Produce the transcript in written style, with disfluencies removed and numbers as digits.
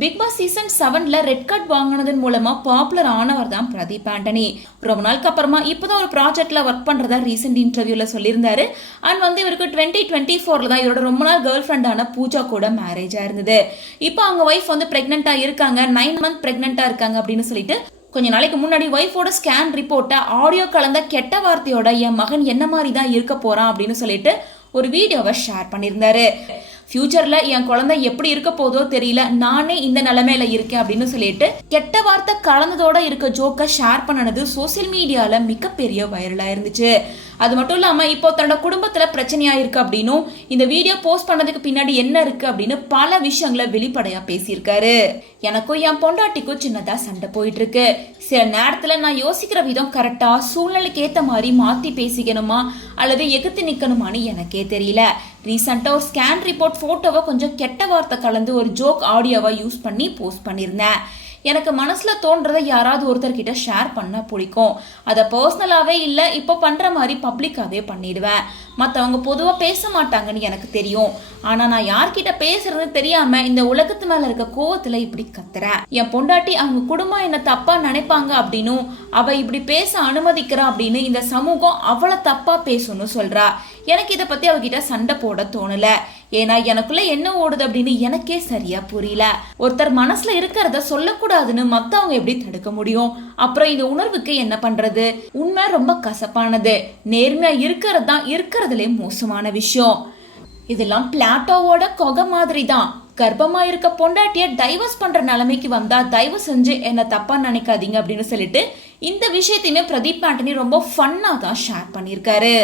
Big Boss season 7ல red card வாங்கினதன் மூலமா பாப்புலர் ஆனவர் தான் பிரதீப் ஆண்டனி. ரொம்ப நாளுக்கு அப்புறமா இப்பதான் ஒரு ப்ராஜெக்ட்ல ஒர்க் பண்றதா ரீசெண்ட் இன்டர்வியூல சொல்லியிருந்தாரு. அண்ட் இவருக்கு 2024ல தான் இவரோட ரொம்ப நாள் கேர்ள் ஃப்ரெண்டான பூஜா கூட மேரேஜ் ஆயிருந்தது. இப்போ அவங்க ஒய்ஃப் பிரெக்னெண்டா இருக்காங்க, 9 மந்த் பிரெக்னெண்டா இருக்காங்க அப்படின்னு சொல்லிட்டு கொஞ்ச நாளைக்கு முன்னாடி ஒய்ஃபோட ஸ்கேன் ரிப்போர்ட்டை ஆடியோ கலந்த கெட்ட வார்த்தையோட என் மகன் என்ன மாதிரி தான் இருக்க போறான் அப்படின்னு சொல்லிட்டு ஒரு வீடியோவை ஷேர் பண்ணியிருந்தாரு. ஃபியூச்சர்ல என் குழந்தை எப்படி இருக்க போதோ தெரியல, நானே இந்த நிலைமையில இருக்கேன் அப்படின்னு சொல்லிட்டு கெட்ட வார்த்தை கலந்ததோட இருக்க ஜோக்க ஷேர் பண்ணனது சோசியல் மீடியால மிகப்பெரிய வைரலா இருந்துச்சு. அது மட்டும் இல்லாம இப்போ தன்னோட குடும்பத்துல பிரச்சனையா இருக்கு அப்படின்னும், இந்த வீடியோ போஸ்ட் பண்ணதுக்கு பின்னாடி என்ன இருக்கு அப்படின்னு பல விஷயங்களை வெளிப்படையா பேசியிருக்காரு. எனக்கும் என் பொண்டாட்டிக்கும் சின்னதா சண்டை போயிட்டு இருக்கு. சில நேரத்துல நான் யோசிக்கிற விதம் கரெக்டா சூழ்நிலைக்கு ஏத்த மாதிரி மாத்தி பேசிக்கணுமா அல்லது எகுத்து நிக்கணுமான்னு எனக்கே தெரியல. ரீசெண்டா ஒரு ஸ்கேன் ரிப்போர்ட் போட்டோவை கொஞ்சம் கெட்ட வார்த்தை கலந்து ஒரு ஜோக் ஆடியோவா யூஸ் பண்ணி போஸ்ட் பண்ணியிருந்தேன். எனக்கு மனசுல தோன்றதை யாராவது ஒருத்தர்கிட்ட ஷேர் பண்ண பிடிக்கும். அதை பர்சனலாவே இல்லை, இப்போ பண்ற மாதிரி பப்ளிக்காவே பண்ணிடுவேன். மற்றவங்க பொதுவாக பேச மாட்டாங்கன்னு எனக்கு தெரியும். ஆனா நான் யார்கிட்ட பேசுறது தெரியாம இந்த உலகத்து மேல இருக்க கோவத்துல இப்படி கத்துறேன். என் பொண்டாட்டி அவங்க குடும்பம் என்ன தப்பா நினைப்பாங்க அப்படின்னும், அவ இப்படி பேச அனுமதிக்கிறா அப்படின்னு இந்த சமூகம் அவளை தப்பா பேசணும்னு சொல்றா. எனக்கு இதை பத்தி அவகிட்ட சண்டை போட தோணல. ஏன்னா எனக்குள்ள என்ன ஓடுது அப்படின்னு எனக்கே சரியா புரியல. ஒருத்தர் மனசுல இருக்கிறத சொல்லக்கூடாதுன்னு மத்தவங்க எப்படி தடுக்க முடியும்? அப்புறம் இந்த உணர்வுக்கு என்ன பண்றது? உண்மை ரொம்ப கசப்பானது. நேர்மையா இருக்கிறது தான் இருக்கிறதுலே மோசமான விஷயம். இதெல்லாம் பிளாட்டோவோட கொகை மாதிரி தான். கர்ப்பமா இருக்க பொண்டாட்டிய டைவர்ஸ் பண்ற நிலைமைக்கு வந்தா தயவு செஞ்சு என்ன தப்பா நினைக்காதீங்க அப்படின்னு சொல்லிட்டு இந்த விஷயத்தையுமே பிரதீப் ஆண்டனி ரொம்ப ஃபன்னா தான் ஷேர் பண்ணியிருக்காரு.